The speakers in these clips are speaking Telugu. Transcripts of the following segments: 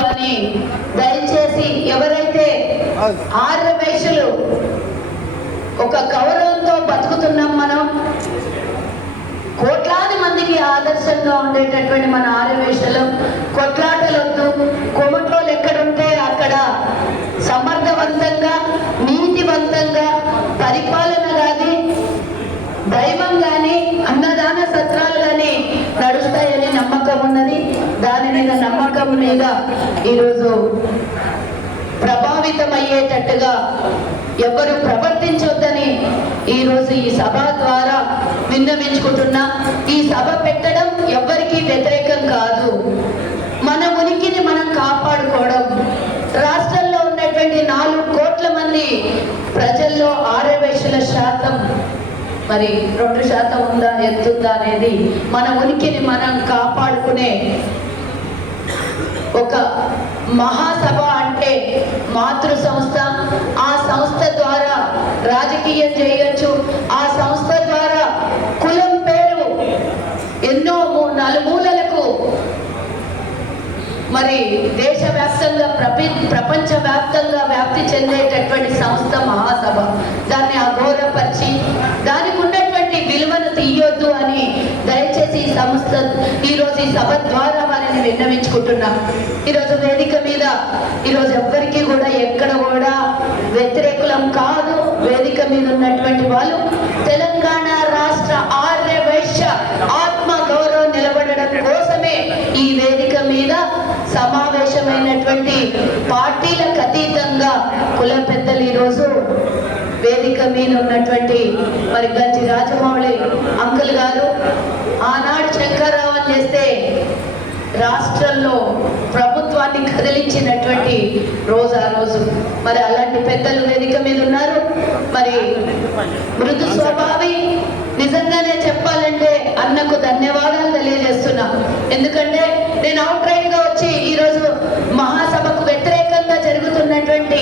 అని దయచేసి ఎవరైతే ఆర్యవైశ్యులు ఒక గౌరవంతో బతుకుతున్నాం, మనం కోట్లాది మందికి ఆదర్శంగా ఉండేటటువంటి మన ఆర్యవైశ్యులు కొట్లాటలొద్దు. కోమట్రోలు ఎక్కడుంటే అక్కడ సమర్థవంతంగా నీతివంతంగా పరిపాలన కానీ దైవం కానీ అన్నదాన సత్రాలు కానీ నడుస్తాయని నమ్మకం ఉన్నది. దాని మీద నమ్మకం మీద ఈరోజు ప్రభావితమయ్యేటట్టుగా ఎవరు ప్రవర్తించొద్దని ఈరోజు ఈ సభ ద్వారా విన్నవించుకుంటున్నా. ఈ సభ పెట్టడం ఎవరికీ వ్యతిరేకం కాదు, మన ఉనికిని మనం కాపాడుకోవడం. రాష్ట్రంలో ఉన్నటువంటి 4 కోట్ల మంది ప్రజల్లో ఆర్యవైశ్యుల శాతం మరి 2% ఉందా ఎత్తుందా అనేది మన ఉనికిని మనం కాపాడుకునే ఒక మహాసభ అంటే మాతృ సంస్థ. ఆ సంస్థ ద్వారా రాజకీయం చేయొచ్చు, ఆ సంస్థ ద్వారా కులం పేరు ఎన్నో నలుమూలలకు మరి దేశవ్యాప్తంగా ప్రపంచవ్యాప్తంగా వ్యాప్తి చెందేటటువంటి సంస్థ మహాసభ. దాన్ని అఘోరపరిచి దానికి ఉన్నటువంటి విలువను తీయొద్దు అని దయచేసి ఈ సంస్థ ఈరోజు ఈ సభ ద్వారా వారిని విన్నవించుకుంటున్నాం. ఈరోజు వేదిక మీద ఈరోజు ఎవ్వరికి కూడా ఎక్కడ కూడా వ్యతిరేకులం కాదు. వేదిక మీద ఉన్నటువంటి వాళ్ళు తెలంగాణ రాష్ట్ర ఆర్యవైశ్య ఆత్మ గౌరవం నిలబడడం కోసమే ఈ వేదిక మీద సమావేశమైనటువంటి పార్టీలకు అతీతంగా కుల పెద్దలు ఈరోజు వేదిక మీద ఉన్నటువంటి మరి గంజి రాజమౌళి అంకుల్ గారు ఆనాడు శంకర్రావు చేస్తే రాష్ట్రంలో ప్రభుత్వాన్ని కదిలించినటువంటి రోజు ఆ రోజు. మరి అలాంటి పెద్దలు వేదిక మీద ఉన్నారు. మరి మృదు స్వభావి నిజంగానే చెప్పాలంటే అన్నకు ధన్యవాదాలు తెలియజేస్తున్నా. ఎందుకంటే నేను అవుట్ రైట్ గా వచ్చి ఈరోజు మహాసభకు వ్యతిరేకంగా జరుగుతున్నటువంటి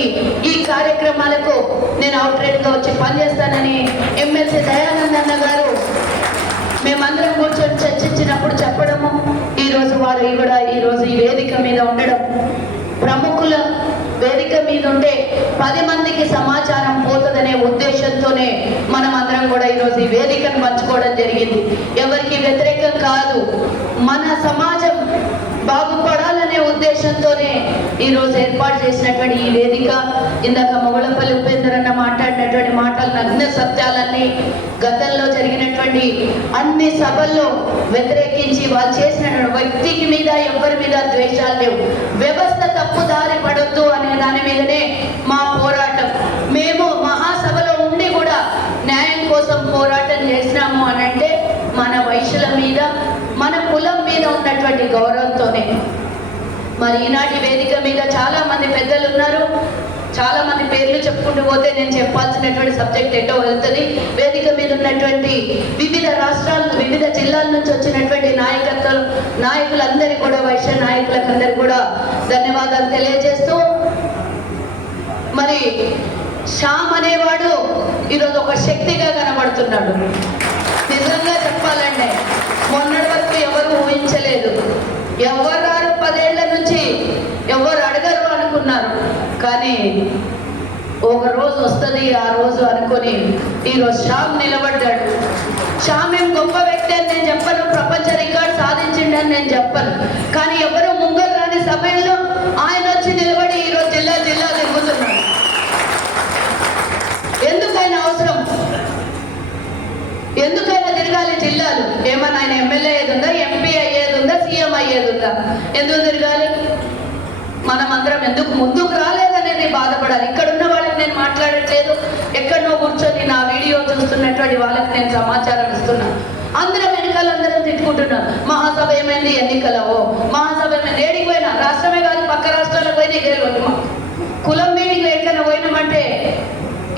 ఈ కార్యక్రమాలకు నేను అవుట్ రైట్ గా వచ్చి పనిచేస్తానని ఎమ్మెల్సీ దయానంద్ అన్న గారు మేమందరం కూర్చొని చర్చించినప్పుడు చెప్పడము, ఈరోజు వారు కూడా ఈరోజు ఈ వేదిక మీద ఉండడం, ప్రముఖుల వేదిక మీద ఉంటే 10 మందికి సమాచారం పోతుందనే ఉద్దేశంతోనే మనం అందరం కూడా ఈరోజు ఈ వేదికను పంచుకోవడం జరిగింది. ఎవరికి వ్యతిరేకం కాదు, మన సమాజం బాగుపడాలనే ఉద్దేశంతోనే ఈరోజు ఏర్పాటు చేసినటువంటి ఈ వేదిక. ఇందాక మొగళపల్లి ఉపేందర్ అన్న మాట్లాడినటువంటి మాటలు నగ్న సత్యాలన్నీ గతంలో జరిగినటువంటి అన్ని సభల్లో వ్యతిరేకించి వాళ్ళు చేసిన వ్యక్తికి మీద ఎవరి మీద ద్వేషాలు లేవు. వ్యవస్థ తప్పుదారి పడొద్దు అనే దాని మీదనే మా పోరాటం. మేము మహాసభలో ఉండి కూడా న్యాయం కోసం పోరాటం చేసినాము అని అంటే మన వైశ్యుల మీద మన కులం మీద ఉన్నటువంటి గౌరవంతోనే. మరి ఈనాటి వేదిక మీద చాలా మంది పెద్దలు ఉన్నారు. చాలా మంది పేర్లు చెప్పుకుంటూ పోతే నేను చెప్పాల్సినటువంటి సబ్జెక్ట్ ఎటో వెళ్తుంది. వేదిక మీద ఉన్నటువంటి వివిధ రాష్ట్రాలు వివిధ జిల్లాల నుంచి వచ్చినటువంటి నాయకులందరికీ కూడా వైశ్య నాయకులందరికీ కూడా ధన్యవాదాలు తెలియజేస్తూ, మరి శ్యామ్ అనేవాడు ఈరోజు ఒక శక్తిగా కనబడుతున్నాడు. నిజంగా చెప్పాలంటే మొన్నటి వరకు ఎవరు ఊహించలేదు. ఎవరు 10 ఏళ్ల నుంచి ఎవరు అడగరు అనుకున్నారు. కానీ ఒక రోజు వస్తుంది, ఆ రోజు అనుకొని ఈరోజు శ్యామ్ నిలబడ్డాడు. శ్యామ్ ఏం గొప్ప వ్యక్తి అని నేను చెప్పను, ప్రపంచ రికార్డు సాధించిండని నేను చెప్పను. కానీ ఎవరు ముంగరు రాని సమయంలో ఆయన వచ్చి నిలబడి ఈరోజు జిల్లా తిరుగుతున్నాడు. ఎందుకైనా అవసరం, ఎందుకైనా తిరగాలి జిల్లాలు? ఏమన్నా ఆయన ఎమ్మెల్యే అయ్యేది ఉందా, ఎంపీ అయ్యేది ఉందా, సీఎం అయ్యేది ఉందా? ఎందుకు తిరగాలి? మనం అందరం ఎందుకు ముందుకు రాలేదనేది బాధపడాలి. ఇక్కడున్న వాళ్ళకి నేను మాట్లాడట్లేదు, ఎక్కడనో కూర్చొని నా వీడియో చూస్తున్నటువంటి వాళ్ళకి నేను సమాచారం ఇస్తున్నాను. అందరం వెనకాలందరం తిట్టుకుంటున్నాం. మహాసభ ఏమైంది, ఎన్నికలవో మహాసభ ఏమైంది, ఏడికి పోయినా రాష్ట్రమే కాదు పక్క రాష్ట్రాలకు పోయినా ఇదే కులం మీటింగ్ ఎక్కడైనా పోయినామంటే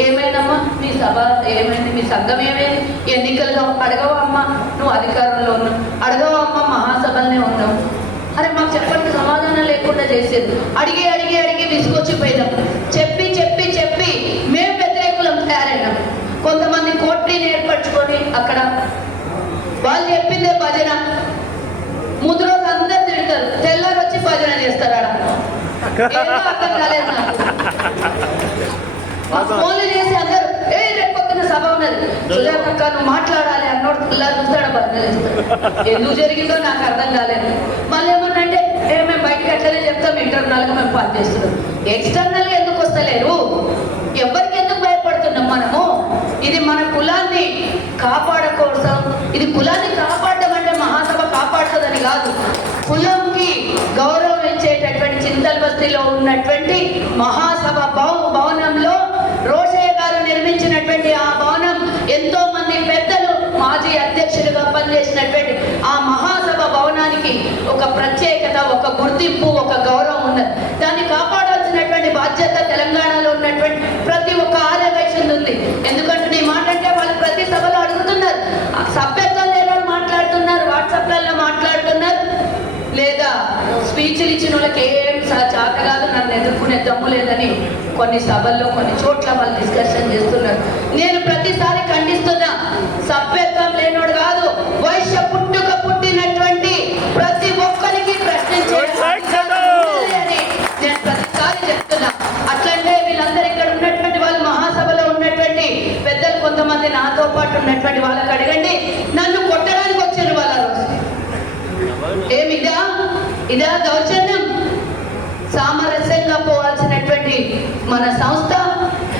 ఏమైందమ్మా మీ సభ ఏమైంది, మీ సంఘం ఏమైంది, ఎన్నికలుగా అడగవా అమ్మ, నువ్వు అధికారంలో ఉన్నావు, అడగవా అమ్మ మహాసభలనే ఉన్నావు. అరే మాకు చెప్పండి, సమాధానం లేకుండా చేసేది. అడిగి విసుకొచ్చిపోయినాం. చెప్పి మేము వ్యతిరేకులం తయారైనాం. కొంతమంది కోట్రీని ఏర్పరచుకొని అక్కడ వాళ్ళు చెప్పిందే భజన. ముందు రోజు అందరు తిడతారు, తెల్లారు వచ్చి భజన చేస్తారు. ఆడ ఏంటో అర్థం కాలేదు నాకు. ఫోన్లు చేసి అందరూ రేపు పొద్దున సభ ఉన్నది సుజాతక్క నువ్వు మాట్లాడాలి అన్నోడు పిల్లలు చూస్తాడు బదిలేస్తాడు. ఎందుకు జరిగిందో నాకు అర్థం కాలేదు. మళ్ళీ ఏమన్నంటే మేము బయటకు అట్లనే చెప్తాం, ఇంటర్నల్గా మేము పనిచేస్తున్నాం. ఎక్స్టర్నల్గా ఎందుకు వస్తలేరు? ఎవరికి ఎందుకు భయపడుతున్నాం మనము? ఇది మన కులాన్ని కాపాడకోసం, ఇది కులాన్ని కాపాడడం అంటే మహాసభ కాపాడుతుందని కాదు. కులంకి గౌరవం ఇచ్చేటటువంటి చింతల్ బస్తీలో ఉన్నటువంటి మహాసభ భవనంలో రోషయ్య గారు నిర్మించినటువంటి ఆ భవనం ఎంతో మంది పెద్దలు మాజీ అధ్యక్షుడిగా పనిచేసినటువంటి ఆ మహాసభ భవనానికి ఒక ప్రత్యేకత, ఒక గుర్తింపు, ఒక గౌరవం ఉన్నది. దాన్ని కాపాడాల్సినటువంటి బాధ్యత తెలంగాణలో ఉన్నటువంటి ప్రతి ఒక్క ఆర్యవైశ్యుడు ఉంది. ఎందుకంటే నీ మాట అంటే వాళ్ళు ప్రతి సభలో అడుగుతున్నారు, సభ్యత్వం లేని మాట్లాడుతున్నారు, వాట్సాప్లలో మాట్లాడుతున్నారు, లేదా స్పీచ్లు ఇచ్చిన వాళ్ళకి ఏం చాట కాదు, నన్ను ఎదుర్కొనే దమ్ము లేదని కొన్ని సభల్లో కొన్ని చోట్ల వాళ్ళు డిస్కషన్ చేస్తున్నారు. నేను ప్రతిసారి ఖండిస్తున్నా, సభ్యత్వం లేనోడు కాదు, వైశ్య పుట్టినటువంటి ప్రతి ఒక్కరికి ప్రశ్నించే అని నేను ప్రతిసారి చెప్తున్నా. అట్లంటే వీళ్ళందరూ ఇక్కడ ఉన్నటువంటి వాళ్ళు మహాసభలో ఉన్నటువంటి పెద్దలు కొంతమంది నాతో పాటు ఉన్నటువంటి వాళ్ళకి అడగండి, నన్ను కొట్టడానికి వచ్చారు వాళ్ళ రోజు. ఇదా దౌర్జన్యం? సామరస్యంగా పోవాల్సినటువంటి మన సంస్థ,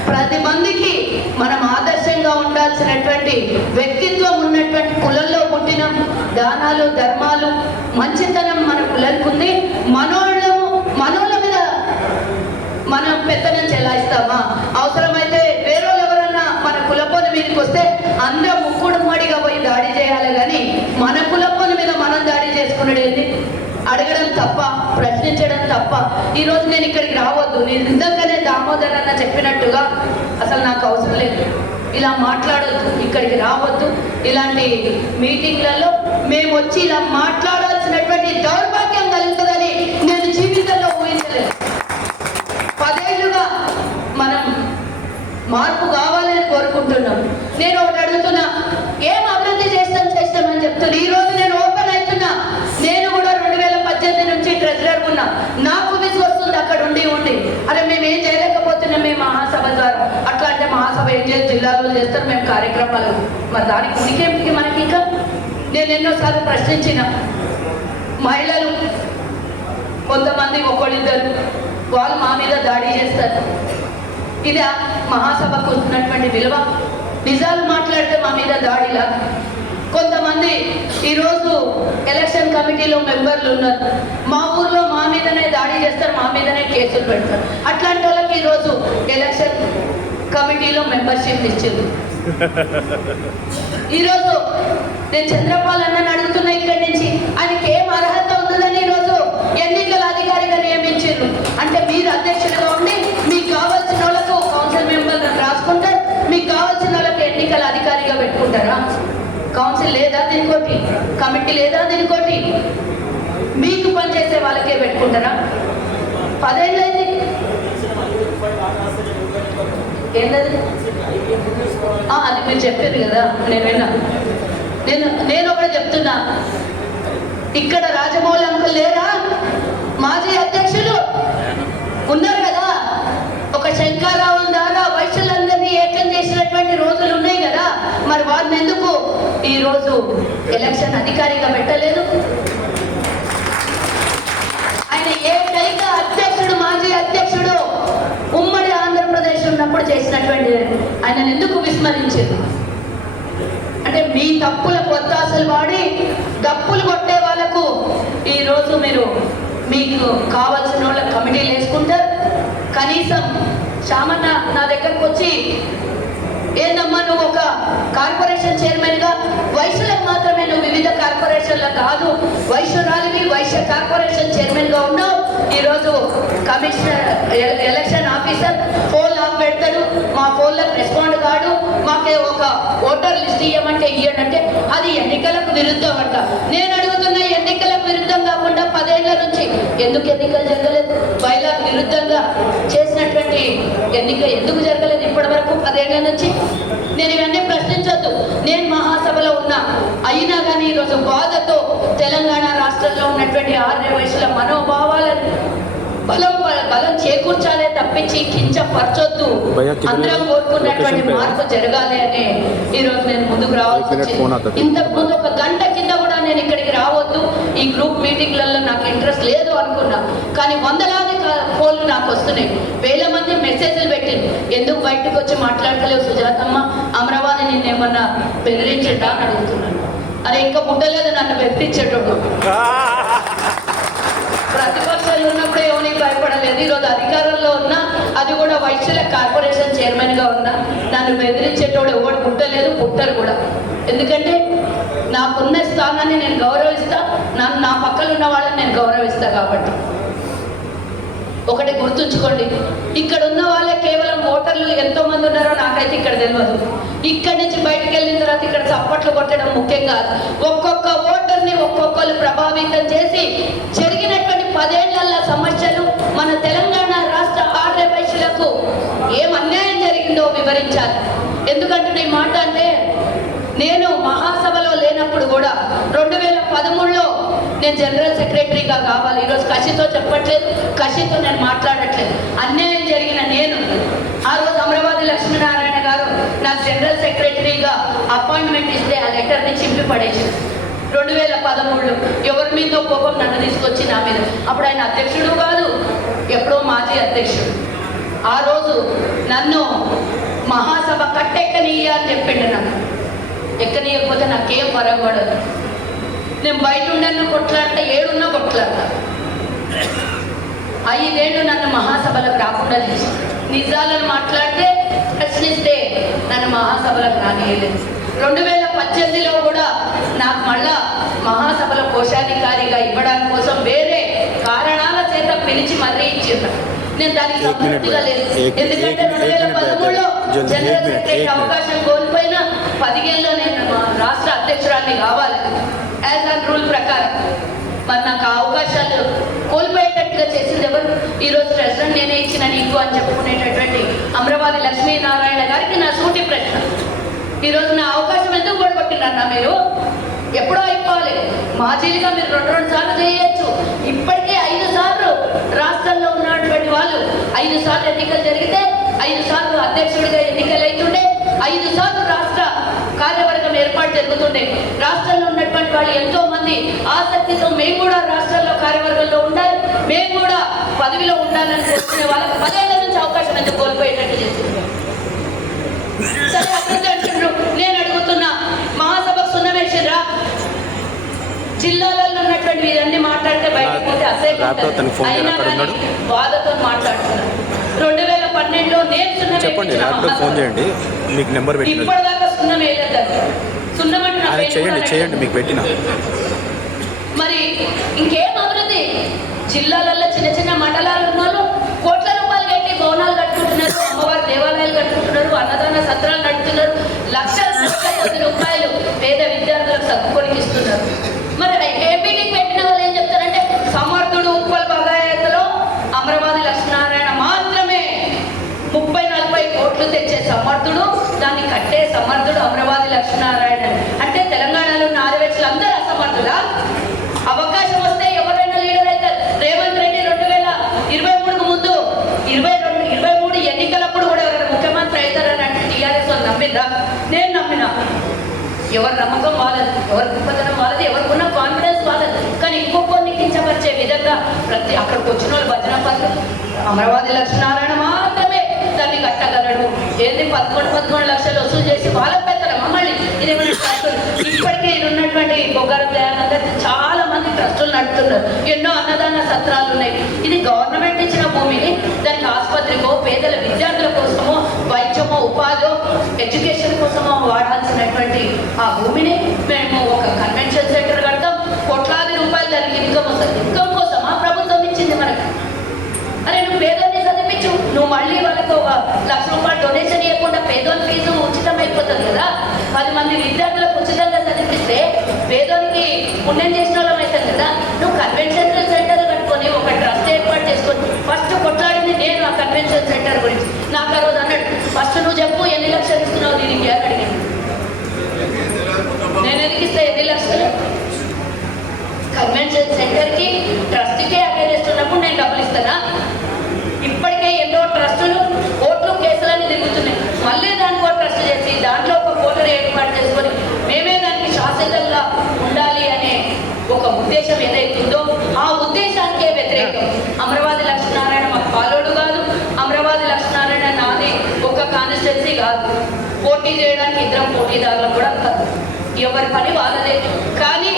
ప్రతి మందికి మనం ఆదర్శంగా ఉండాల్సినటువంటి వ్యక్తిత్వం ఉన్నటువంటి కులంలో పుట్టిన దానాలు ధర్మాలు మంచితనం మన కులానికి ఉంది. మనోళ్ళ మీద మనం పెత్తనం చెలాయిస్తామా? అవసరమైతే వేరే ఎవరన్నా మన కులపోని మీదకి వస్తే అందరూ ముక్కుడు మడిగా పోయి దాడి చేయాలి, కానీ మన కులపోని మీద మనం దాడి చేసుకునేది అడగడం తప్ప, ప్రశ్నించడం తప్ప. ఈరోజు నేను ఇక్కడికి రావద్దు, నేను ఇందాకనే దామోదర్ అన్న చెప్పినట్టుగా అసలు నాకు అవసరం లేదు, ఇలా మాట్లాడొద్దు, ఇక్కడికి రావద్దు. ఇలాంటి మీటింగ్లలో మేము వచ్చి ఇలా మాట్లాడాల్సినటువంటి దౌర్భాగ్యం కలుగుతుందని నేను జీవితంలో ఊహించలేదు. 10 ఏళ్లుగా మనం మార్పు కావాలని కోరుకుంటున్నాం. నేను ఒకటి అడుగుతున్నా, ఏం అభివృద్ధి చేస్తామని చెప్తున్నా. ఈ రోజు నేను ఓపెన్ అవుతున్నా, నేను కూడా 2018 నుంచి ట్రెజరర్ ఉన్నా. నాకు విసుగొస్తుంది అక్కడ ఉండి అరే మేము ఏం చేయలేకపోతున్నాం మేము మహాసభ ద్వారా. అట్లా అంటే మహాసభ ఏం చేసి జిల్లాలో చేస్తారు, మేము కార్యక్రమాలు, మరి దానికి ఉనికేమిటి మనకి? ఇంకా నేను ఎన్నోసార్లు ప్రశ్నించిన, మహిళలు కొంతమంది ఒకళ్ళిద్దరు వాళ్ళు మా మీద దాడి చేస్తారు. ఇదా మహాసభకు ఉన్నటువంటి విలువ? నిజాలు మాట్లాడితే మా మీద దాడిలా? కొంతమంది ఈరోజు ఎలక్షన్ కమిటీలో మెంబర్లు ఉన్నారు, మా ఊర్లో మా మీదనే దాడి చేస్తారు, మా మీదనే కేసులు పెడతారు. అట్లాంటి వాళ్ళకి ఈరోజు ఎలక్షన్ కమిటీలో మెంబర్షిప్ ఇచ్చింది. ఈరోజు నేను చంద్రపాల్ అన్నని అడుగుతున్నా, ఇక్కడి నుంచి ఆయనకి ఏం అర్హత ఉందని ఈరోజు ఎన్నికల అధికారిగా నియమించారు. అంటే మీరు అధ్యక్షుడిగా ఉండి మీకు కావాల్సిన వాళ్ళకు కౌన్సిల్ మెంబర్లను రాసుకుంటారు, మీకు కావాల్సిన వాళ్ళకి ఎన్నికల అధికారిగా పెట్టుకుంటారా? కౌన్సిల్ లేదా దీనికోటి, కమిటీ లేదా దీనికోటి, మీకు పనిచేసే వాళ్ళకే పెట్టుకుంటారా? 10 ఏళ్ళైంది. ఏంటది? అది మీరు చెప్పారు కదా, నేను విన్నా. నేను ఒకటి చెప్తున్నా, ఇక్కడ రాజమౌళి అంకుల్ లేరా? మాజీ అధ్యక్షులు ఉన్నారు కదా, ఒక శంకరరావు ద్వారా వైశ్యులందరినీ ఏకం చేసినటువంటి రోజులు ఉన్నాయి కదా, మరి వారిని ఎందుకు ఈరోజు ఎలక్షన్ అధికారిగా పెట్టలేదు? ఆయన ఏకైక అధ్యక్షుడు, మాజీ అధ్యక్షుడు ఉమ్మడి ఆంధ్రప్రదేశ్ ఉన్నప్పుడు చేసినటువంటి ఆయన ఎందుకు విస్మరించారు? అంటే మీ తప్పుల కొత్తాసలు వాడి డప్పులు కొట్టే వాళ్ళకు ఈరోజు మీరు మీకు కావాల్సిన వాళ్ళ కమిటీలు వేసుకుంటారు. కనీసం శామన్న నా దగ్గరకు వచ్చి, ఏందమ్మా నువ్వు ఒక కార్పొరేషన్ చైర్మన్గా వైశ్యులకు మాత్రమే, నువ్వు వివిధ కార్పొరేషన్లకు కాదు, వైశ్యురాలివి, వైశ్య కార్పొరేషన్ చైర్మన్గా ఉన్నావు. ఈరోజు commissioner election officer phone off పెడతాడు, మా ఫోన్లకు రెస్పాండ్ కాడు, మాకే ఒక ఓటర్ లిస్ట్ ఇవ్వమంటే ఇయ్యడంటే అది ఎన్నికలకు విరుద్ధం అంట. నేను అడుగుతున్న, ఎన్నికలకు విరుద్ధం కాకుండా 10 ఏళ్ల నుంచి ఎందుకు ఎన్నికలు జరగలేదు? బైలాకు విరుద్ధంగా చేసినటువంటి ఎన్నిక ఎందుకు జరగలేదు ఇప్పటి వరకు 10 ఏళ్ల నుంచి? నేను ఇవన్నీ ప్రశ్నించొద్దు. నేను మహాసభలో ఉన్నా, అయినా కానీ ఈరోజు బాధతో తెలంగాణ రాష్ట్రంలో ఉన్నటువంటి ఆర్య వైశ్యుల మనోభావాలను బలం చేకూర్చాలే తప్పించి కించపరచొద్దు. అందరం కోరుకున్నటువంటి మార్పు జరగాలి అని ఈరోజు నేను ముందుకు రావాల్సి వచ్చింది. ఇంతకు ముందు ఒక గంట కింద కూడా నేను ఇక్కడికి రావద్దు, ఈ గ్రూప్ మీటింగ్లలో నాకు ఇంట్రెస్ట్ లేదు అనుకున్నా. కానీ వందలాది ఫోన్లు నాకు వస్తున్నాయి, వేల మంది మెసేజ్లు పెట్టింది, ఎందుకు బయటకు వచ్చి మాట్లాడతలేవు సుజాతమ్మ, అమరావతి నిన్నేమన్నా బెదిరించడా అని అడుగుతున్నాను. అరే ఇంకా పుట్టలేదు నన్ను బెదిరించేటోడు. ప్రతిపక్షాలు ఉన్నప్పుడు ఏమని భయపడలేదు, ఈరోజు అధికారంలో ఉన్నా, అది కూడా వైశ్యుల కార్పొరేషన్ చైర్మన్ గా ఉన్నా, నన్ను బెదిరించేటోడు ఎవడు పుట్టలేదు, పుట్టరు కూడా. ఎందుకంటే నాకున్న స్థానాన్ని నేను గౌరవిస్తా, నా పక్కన ఉన్న వాళ్ళని నేను గౌరవిస్తా. కాబట్టి ఒకటి గుర్తుంచుకోండి, ఇక్కడ ఉన్న వాళ్ళే కేవలం ఓటర్లు ఎంతో మంది ఉన్నారో నాకైతే ఇక్కడ తెలియదు. ఇక్కడి నుంచి బయటకు వెళ్ళిన తర్వాత ఇక్కడ చప్పట్లు కొట్టడం ముఖ్యం కాదు. ఒక్కొక్క ఓటర్ని ఒక్కొక్కరు ప్రభావితం చేసి జరిగినటువంటి 10 ఏళ్ల సమస్యలు, మన తెలంగాణ రాష్ట్ర ఆర్య వైశ్యులకు ఏం అన్యాయం జరిగిందో వివరించాలి. ఎందుకంటే ఈ మాట అంటే నేను మహాసభలో లేనప్పుడు కూడా 2013లో నేను జనరల్ సెక్రటరీగా కావాలి. ఈరోజు కసితో చెప్పట్లేదు, కసితో నేను మాట్లాడట్లేదు. అన్యాయం జరిగిన నేను ఆ రోజు అమరావతి లక్ష్మీనారాయణ గారు నాకు జనరల్ సెక్రటరీగా అపాయింట్మెంట్ ఇస్తే ఆ లెటర్ని చింపి పడేసారు 2013లో. ఎవరి మీదో కోపం నన్ను తీసుకొచ్చి నా మీద, అప్పుడు ఆయన అధ్యక్షుడు కాదు, ఎప్పుడో మాజీ అధ్యక్షుడు. ఆ రోజు నన్ను మహాసభ కట్టెక్కనీయ అని చెప్పిండు. నాకు ఎక్కనీయకపోతే నాకేం పరగబడదు. నేను బయట ఉండను కొట్లాడతా, ఏడున్నా కొట్లాడతా. 5 ఏళ్ళు నన్ను మహాసభలకు రాకుండా చేసి, నిజాలను మాట్లాడితే ప్రశ్నిస్తే నన్ను మహాసభలకు రానియలేదు. 2018లో కూడా నాకు మళ్ళా మహాసభల కోశాధికారిగా ఇవ్వడానికి కోసం వేరే కారణాల చేత పిలిచి మళ్ళీ ఇచ్చింది. నేను దానికి సంతృప్తిగా లేదు. ఎందుకంటే 2013లో జనరల్ సెక్రటరీ అవకాశం కోల్పోయిన 10 ఏళ్ళలో నేను రాష్ట్ర అధ్యక్షురాన్ని కావాలి యాజ్ అన్ రూల్ ప్రకారం. మరి నాకు ఆ అవకాశాలు కోల్పోయేటట్టుగా చేసింది ఎవరు? ఈరోజు ప్రెసిడెంట్ నేనే ఇచ్చిన నీకు అని చెప్పుకునేటటువంటి అమరావతి లక్ష్మీనారాయణ గారికి నా సూటి ప్రశ్న, ఈరోజు నా అవకాశం ఎందుకు కూడగొట్టినన్నా? మీరు ఎప్పుడో అయిపోవాలి. మాజీలుగా మీరు 2 సార్లు చేయొచ్చు. ఇప్పటికే 5 సార్లు రాష్ట్రంలో ఉన్నటువంటి వాళ్ళు 5 సార్లు ఎన్నికలు జరిగితే 5 సార్లు అధ్యక్షుడిగా ఎన్నికలు అవుతుండే, 5 సార్లు రాష్ట్ర కార్యవర్గం ఏర్పాటు జరుగుతుండే. రాష్ట్రంలో ఉన్నటువంటి వాళ్ళు ఎంతో మంది ఆసక్తితో మేము కూడా రాష్ట్రంలో కార్యవర్గంలో ఉండాలి, మేము కూడా పదవిలో ఉండాలని కోరుకునే వాళ్ళకి 10 ఏళ్ల నుంచి అవకాశం ఎందుకు కోల్పోయేటట్టు చేసింది? సరే అభివృద్ధి అంటున్నారు. నేను అడుగుతున్నా, మహాసభకు సున్నమేసిరా? జిల్లాలలో ఉన్నటువంటి ఇవన్నీ మాట్లాడితే బయటకు పోతే అసహ్యం, అయినా కానీ బాధతో మాట్లాడుతున్నారు. 2012లో నేను ఇప్పటిదాకా సున్నం వేయలేదు. సున్నం అంటే మరి ఇంకేం అభివృద్ధి? జిల్లాలలో చిన్న చిన్న మండలాలు ఉన్న వాళ్ళు కోట్ల రూపాయలు కట్టి భవనాలు కట్టుకుంటున్నారు, అమ్మవారి దేవాలయాలు కట్టుకుంటున్నారు, అన్నదాన సత్రాలు నడుపుతున్నారు, లక్షల కోట్ల రూపాయలు పేద విద్యార్థులకు చదువుకోనికి ఇస్తున్నారు. మరి ఏపీటీకి పెట్టిన వాళ్ళు ఏం చెప్తారంటే సమర్థుడు ఉప్పల్ బగాయతలో అమరావతి లక్ష్మీనారాయణ మాత్రమే 30-40 కోట్లు తెచ్చే సమర్థుడు, దాన్ని కట్టే సమర్థుడు అమరావతి లక్ష్మీనారాయణ. అంటే తెలంగాణలో ఉన్న ఆదివాసులు అందరూ అసమర్థులా? అవకాశం వస్తే ఎవరైనా లీడర్ అవుతారు. రేవంత్ రెడ్డి 2023కు ముందు 23 ఎన్నికలప్పుడు కూడా ఎవరైనా ముఖ్యమంత్రి అవుతారని అంటే టీఆర్ఎస్ వాళ్ళు నమ్మిందా? నేను నమ్మినా. ఎవరి నమ్మకం వాళ్ళది, ఎవరి గొప్పతనం వాళ్ళది, ఎవరికున్న కాన్ఫిడెన్స్ వాళ్ళది. కానీ ఇంకొకరిని కించపరిచే విధంగా అక్కడికి వచ్చిన వాళ్ళు భజన పనులు అమరావతి లక్ష్మీనారాయణ మాత్రమే దాన్ని కట్టగలడు. ఏంది 11 లక్షలు వసూలు చేసి వాళ్ళకి పెడతారమ్మా మళ్ళీ ఇదేమైనా ట్రస్టులు? ఇప్పటికే ఉన్నటువంటి బొగ్గారం దయానంద చాలా మంది ట్రస్టులు నడుపుతున్నారు, ఎన్నో అన్నదాన సత్రాలు ఉన్నాయి. ఇది గవర్నమెంట్ ఇచ్చిన భూమిని దానికి ఆసుపత్రికో, పేదల విద్యార్థుల కోసమో, వైద్యమో, ఉపాధో, ఎడ్యుకేషన్ కోసమో వాడాల్సినటువంటి ఆ భూమిని మేము ఒక కన్వెన్షన్ సెంటర్ కడతాం, కోట్లాది రూపాయలు దానికి ఇన్కమ్ వస్తుంది. ఇన్కమ్ కోసమా ప్రభుత్వం ఇచ్చింది మనకు? అరే నువ్వు పేదోన్ని చదివించు, నువ్వు మళ్ళీ వాళ్ళకు 1 లక్ష రూపాయలు డొనేషన్ ఇవ్వకుండా పేదోని ఫీజు ఉచితం అయిపోతుంది కదా. 10 మంది విద్యార్థులకు ఉచితంగా చదివిస్తే పేదోనికి పుణ్యం చేసిన వాళ్ళం అవుతాం కదా. నువ్వు కన్వెన్షన్ సెంటర్ కట్టుకొని ఒక ట్రస్ట్ ఏర్పాటు చేసుకొని ఫస్ట్ కొట్లాడింది నేను ఆ కన్వెన్షన్ సెంటర్ గురించి. నాకు ఆ రోజు అన్నాడు, ఫస్ట్ నువ్వు చెప్పు ఎన్ని లక్షలు ఇస్తున్నావు దీనికి అని అడిగాను. నేను ఎందుకు ఇస్తా 8 లక్షలు? కన్వెన్షన్ సెంటర్కి ట్రస్ట్కే అగేస్ట్ ఉన్నప్పుడు నేను డబ్బులు ఇస్తానా? కాదు, పోటీ చేయడానికి ఇద్దరం పోటీదారులు కూడా కాదు, ఎవరి పని వాళ్ళదే. కానీ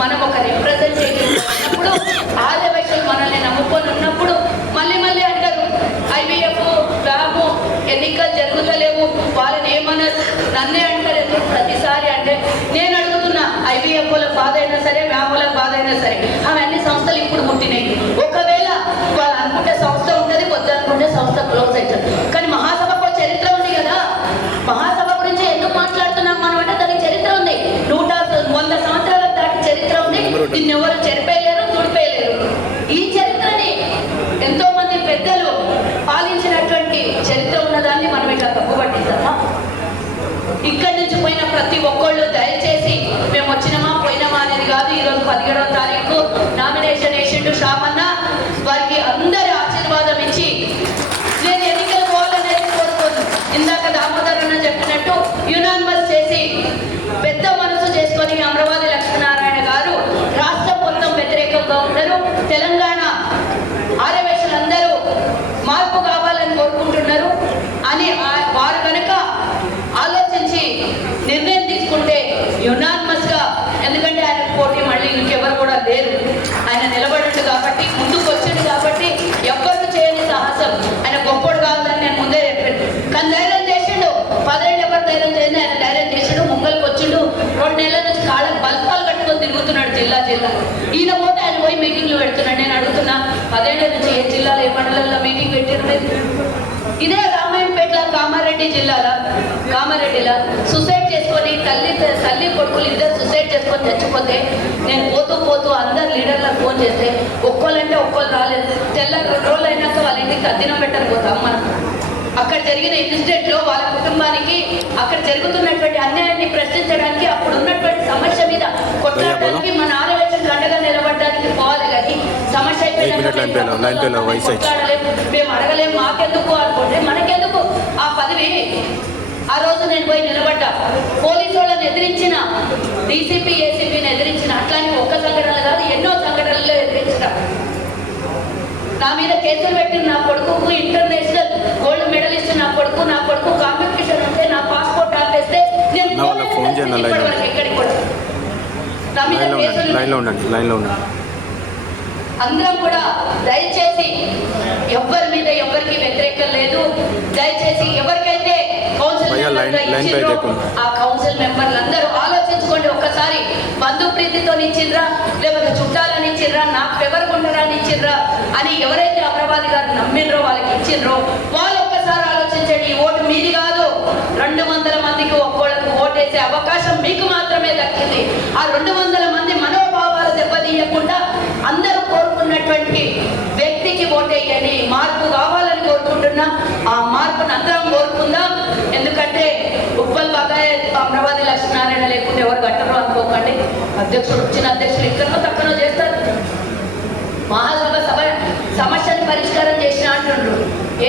మనం ఒక రిప్రజెంటేటివ్ ఉన్నప్పుడు ఆదివాసులు మనల్ని నమ్ముకొని ఉన్నప్పుడు మళ్ళీ మళ్ళీ అంటారు ఐవీఎఫ్ రాము ఎన్నికలు జరుగుతలేవు, వాళ్ళని ఏమన్నారు, నన్నే అంటారు ఎందుకు ప్రతిసారి అంటే నేను అడుగుతున్నా, ఐవీఎఫ్ల బాధ అయినా సరే వ్యాముల బాధ అయినా సరే అవన్నీ సంస్థలు ఇప్పుడు పుట్టినాయి. ఒకవేళ వాళ్ళు అనుకుంటే సంస్థ ఉంటుంది, వద్దనుకుంటే సంస్థ క్లోజ్ అవుతుంది. కానీ మహాసభకు చరిత్ర ఉంది కదా, మహాసభ గురించి ఎందుకు మాట్లాడుతున్నాం మనం అంటే దానికి చరిత్ర ఉంది. 100 సంవత్సరాల దాటి చరిత్ర ఉంది. దీన్ని ఎవరు చెరిపేయలేరు, తుడిపేయలేరు. ఈ చరిత్రని ఎంతో మంది పెద్దలు పాలించినటువంటి చరిత్ర ఉన్నదాన్ని మనం ఇట్లా తప్పు పట్టిస్తామా? ఇక్కడి నుంచి పోయిన ప్రతి ఒక్కళ్ళు దయచేసి మేము వచ్చినామా పోయినామా అనేది కాదు. ఈరోజు 17వ తారీఖు నామినేషన్ వేసిండు శ్రామన్న, వారికి అందరి ఆశీర్వాదం ఇచ్చి నేను ఎన్నికలు పోవాలనేది కోరుకోను. ఇందాక దామోదర్ అన్న చెప్పినట్టు యునానిమస్ చేసి పెద్ద మనసు చేసుకొని అమరావతి లక్ష్మీనారాయణ గారు రాష్ట్రం మొత్తం వ్యతిరేకంగా ఉన్నారు, తెలంగాణ ఆర్యవేశులందరూ మార్పు కావాలని కోరుకుంటున్నారు అని వారు కనుక ఆలోచించి నిర్ణయం తీసుకుంటే యునానిమస్ గా, ఎందుకంటే ఆయన పోటీ మళ్ళీ ఇంకెవరు కూడా లేరు, ఆయన నిలబడిండు కాబట్టి ముందుకు వచ్చిండు కాబట్టి ఎవ్వరు చేయని సాహసం ఆయన గొప్పడు కాదని నేను ముందే చెప్పాను. కానీ ధైర్యం చేసిండు, 10 ఏళ్ళు ఎవరు ధైర్యం చేసింది, ఆయన ధైర్యం చేసిండు, ముంగల్కి వచ్చిండు. 2 నెలల నుంచి కాళ్ళకు బల్పాలు కట్టుకొని తిరుగుతున్నాడు జిల్లా ఈయన పోతే ఆయన పోయి మీటింగ్లు పెడుతున్నాడు. నేను అడుగుతున్నా, 10 ఏళ్ళ నుంచి ఏ జిల్లాలో ఏ మండలంలో మీటింగ్ పెట్టిరు? ఇదే రామాయంపేటలో కామారెడ్డి జిల్లాలో కామారెడ్డిలో సూసైడ్ చేసుకొని తల్లి కొడుకులు ఇద్దరు సూసైడ్ చేసుకొని చచ్చిపోతే నేను పోతూ అందరు లీడర్లకు ఫోన్ చేస్తే ఒక్కోళ్ళంటే ఒక్కోళ్ళు రాలేదు. 2 రోజులు అయినాక వాళ్ళ ఇంటికి తద్దినం పెట్టని పోతాం మనం. అక్కడ జరిగిన ఇన్సిడెంట్ లో వాళ్ళ కుటుంబానికి అక్కడ జరుగుతున్నటువంటి అన్యాయాన్ని ప్రశ్నించడానికి, అప్పుడు ఉన్నటువంటి సమస్య మీద కొట్లాడడానికి, మన ఆరోగ్యానికి అండగా నిలబడడానికి పోవాలి. కానీ సమస్య మేము అడగలేము, మాకెందుకు అనుకుంటే మనకెందుకు ఆ పదవి. ఆ రోజు నేను పోయి నిలబడ్డా, పోలీసు వాళ్ళని ఎదిరించిన, డీసీపీ ఏసీపీని ఎదిరించిన, అట్లాంటి ఒక్క సంఘటనలు కాదు ఎన్నో సంఘటనల్లో ఎదిరించిన. నా మీద కేసులు పెట్టిన నా కొడుకు ఇంటర్నేషనల్ గోల్డ్ మెడలిస్ట్, నా కొడుకు కాంపిటీషన్ ఉంటే నా పాస్పోర్ట్ ఆపేస్తే నేను ఎక్కడికి కూడా నా మీద కేసులు. అందరం కూడా దయచేసి ఎవరి మీద ఎవరికి వ్యతిరేకం లేదు. దయచేసి ఎవరికైతే కౌన్సిల్ ఆ కౌన్సిల్ మెంబర్లందరూ ఆలోచించుకోండి ఒక్కసారి. బంధు ప్రీతితో ఇచ్చిండ్రా లేకపోతే చుట్టాలని ఇచ్చిండ్రా, నాకు ఎవరు ఉండరాని ఇచ్చిండ్రా అని ఎవరైతే అమరావతి గారు నమ్మిండ్రో వాళ్ళకి ఇచ్చిండ్రో వాళ్ళు ఒక్కసారి ఆలోచించండి. ఈ ఓటు మీది కాదు, 200 మందికి ఒక్కోళ్ళకు ఓటేసే అవకాశం మీకు మాత్రమే దక్కింది. ఆ 200 మంది మనోభావాలు దెబ్బతీయకుండా అందరూ కోరుకున్నటువంటి వ్యక్తికి ఓటేయండి. మార్పు కావాలని కోరుకుంటున్నా, ఆ మార్పును అందరం కోరుకుందాం. ఎందుకంటే ఉప్పల్ బాగాయ అమరావతి లక్ష్మీనారాయణ లేకుండా ఎవరు కట్టరు అనుకోకండి. అధ్యక్షుడు వచ్చిన అధ్యక్షులు ఇక్కడనో తక్కనో చేస్తారు. మహాసభ సమస్యను పరిష్కారం చేసిన అంటుండ్రు.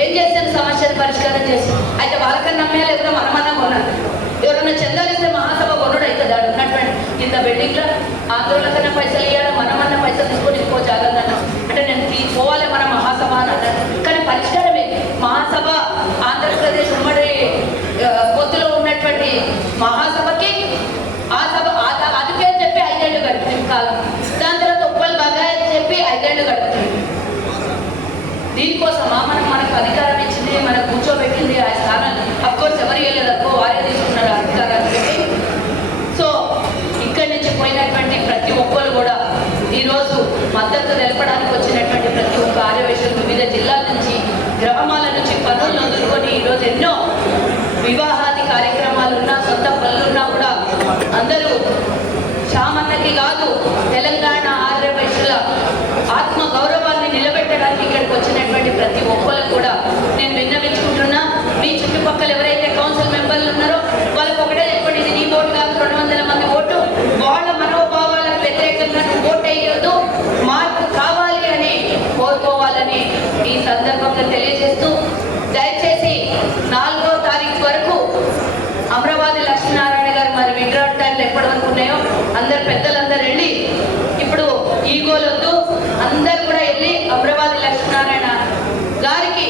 ఏం చేశారు? సమస్యను పరిష్కారం చేసి అయితే వాళ్ళకన్నా నమ్మేయాలి, లేకపోతే మనమన్నా కొనాలి. ఎవరన్నా చందాలిస్తే మహాసభ కొనుడు అవుతుంది. అది ఉన్నటువంటి ఇంత బిల్డింగ్లో ఆందోళన కన్నా పైసలు ఇవ్వాలి, మనమన్నా పైసలు తీసుకొని ఇంకో జాగ్రత్త అంటే నేను పోవాలి మన మహాసభ అని అన్నారు. కానీ పరిష్కారమే మహాసభ. ఆంధ్రప్రదేశ్ ఉమ్మడి పొత్తులో ఉన్నటువంటి మహాసభకి ఆ సభ అది పేరు చెప్పి 5 ఏళ్ళు గడుపుతుంది కాలం. దాని తర్వాత ఉప్పల్ బాగా చెప్పి 5 ఏళ్ళు గడుపుతుంది. దీనికోసమా మనకు అధికారం ఇచ్చింది, మనకు కూర్చోబెట్టింది ఆ స్థానాన్ని. అఫ్కోర్స్ ఎవరు వెళ్ళదక్కో వారే తీసుకున్నారు అధికారాన్ని. సో ఇక్కడి నుంచి పోయినటువంటి ప్రతి ఒక్కరు కూడా ఈరోజు మద్దతు తెలపడానికి వచ్చినటువంటి ప్రతి ఒక్క ఆర్యవేశులు వివిధ జిల్లాల నుంచి, గ్రామాల నుంచి పనులను వదులుకొని ఈరోజు ఎన్నో వివాహాది కార్యక్రమాలున్నా, సొంత పనులున్నా కూడా అందరూ శ్యామన్నకి కాదు తెలంగాణ ఆర్యవేశుల ఆత్మ గౌరవాన్ని నిలబెట్టడానికి ఇక్కడికి వచ్చినటువంటి ప్రతి ఒక్కరు కూడా నేను విన్నవించుకుంటున్నా. మీ చుట్టుపక్కల ఎవరైతే కౌన్సిల్ మెంబర్లు ఉన్నారో వాళ్ళకి ఒకటే చెప్పండి, ఇది నీ ఓటు కాదు, 200 మంది ఓటు. వాళ్ళ మనోభావాలకు వ్యతిరేకంగా నువ్వు ఓటు వేయొద్దు, మార్పు కావాలి అని కోరుకోవాలని ఈ సందర్భంగా తెలియజేస్తూ, దయచేసి 4వ తారీఖు వరకు అమరావతి లక్ష్మీనారాయణ గారు మరి విడ్రా టైంలు ఎప్పటి వరకు ఉన్నాయో అందరు పెద్దలందరూ వెళ్ళి, ఇప్పుడు ఈగోలొద్దు, అందరు కూడా వెళ్ళి అమరావతి లక్ష్మీనారాయణ గారికి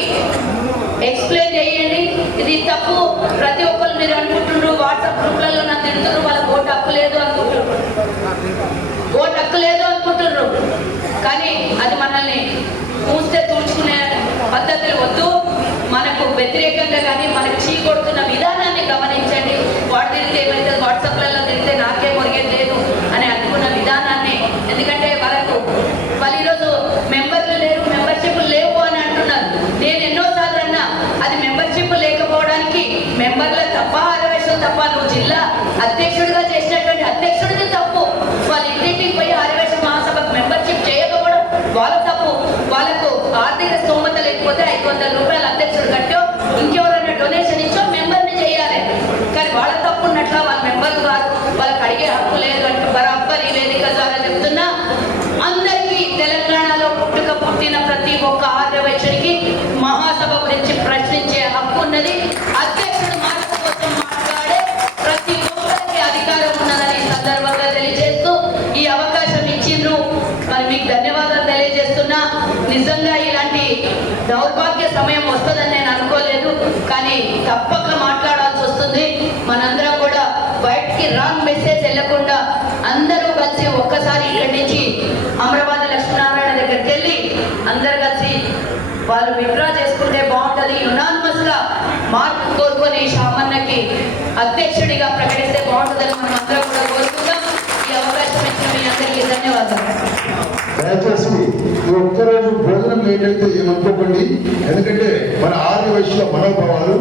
ఎక్స్ప్లెయిన్ చేయండి. ఇది తప్పు. ప్రతి ఒక్కరు మీరు అనుకుంటున్నారు వాట్సాప్ గ్రూప్లలో నాకు తింటున్నారు, వాళ్ళకి ఓటు హక్కు లేదు అనుకుంటున్నారు, ఓటు హక్కు లేదు అనుకుంటున్నారు. కానీ అది మనల్ని చూస్తే తుడుచుకునే పద్ధతులు వద్దు. మనకు వ్యతిరేకంగా కానీ మనకు చీ కొడుతున్న విధానాన్ని గమనించండి. వాడు తిరిగితే ఏమైతే వాట్సాప్లలో తిరిగితే నాకేం ఒరిగేది లేదు అని అనుకున్న విధానాన్ని, ఎందుకంటే వాళ్ళు ఈరోజు మెంబర్లు లేరు, మెంబర్షిప్లు లేవు అని అంటున్నారు. నేను ఎన్నోసార్లు అన్నా అది మెంబర్షిప్ లేకపోవడానికి మెంబర్ల తప్ప, ఆర్యవేశం తప్ప, నువ్వు జిల్లా అధ్యక్షుడిగా చేసినటువంటి అధ్యక్షుడిది తప్పు. వాళ్ళ ఇంటింటికి పోయి ఆర్యవేశ మహాసభకు మెంబర్షిప్ చేయకపోవడం వాళ్ళ తప్పు. వాళ్ళకు ఆర్థిక స్తోమత లేకపోతే 500 రూపాయలు అధ్యక్షుడు కట్టో ఇంకెవరైనా డొనేషన్ ఇచ్చో మెంబర్ని చేయాలి. కానీ వాళ్ళ తప్పు ఉన్నట్ల వాళ్ళ మెంబర్లు కాదు, వాళ్ళకి అడిగే హక్కు లేదు అంటూ బరాబర్ ఈ వేదిక ద్వారా చెప్తున్నా. అందరికీ తెలంగాణలో పుట్టిన ప్రతి ఒక్క ఆర్యవైశ్యుడికి మహాసభ గురించి ప్రశ్నించే హక్కు ఉన్నది. అధ్యక్షుడు మార్పు కోసం మాట్లాడే ప్రతి ఒక్కరికి అధికారం ఉన్నదని సందర్భంగా తెలియజేస్తూ ఈ అవకాశం ఇచ్చిండ్రు. మరి మీకు ధన్యవాదాలు తెలియజేస్తున్నా. నిజంగా ఇలాంటి దౌర్భాగ్య సమయం వస్తుందని నేను అనుకోలేదు, కానీ తప్పక మాట్లాడాల్సి వస్తుంది. మనందరం కూడా బయటికి రాంగ్ మెసేజ్ వెళ్ళకుండా అందరూ కలిసి ఒక్కసారి ఇక్కడి నుంచి అమరావతి లక్ష్మీనారాయణ దగ్గరికి వెళ్ళి అందరు కలిసి వాళ్ళు విత్డ్రా చేసుకుంటే బాగుంటుంది. యునానిమస్ గా మార్పు కోరుకొని శామన్నకి అధ్యక్షుడిగా ప్రకటిస్తే బాగుంటుందని మనం అందరం కూడా కోరుకుందాం. ఈ అవకాశం ఇచ్చిన మీ అందరికీ ధన్యవాదాలు. దయచేసి ఈ ఒక్కరోజు భోజనం ఏంటంటే ఏమనుకోకండి, ఎందుకంటే మన ఆర్యవైశ్యుల మనోభావాలు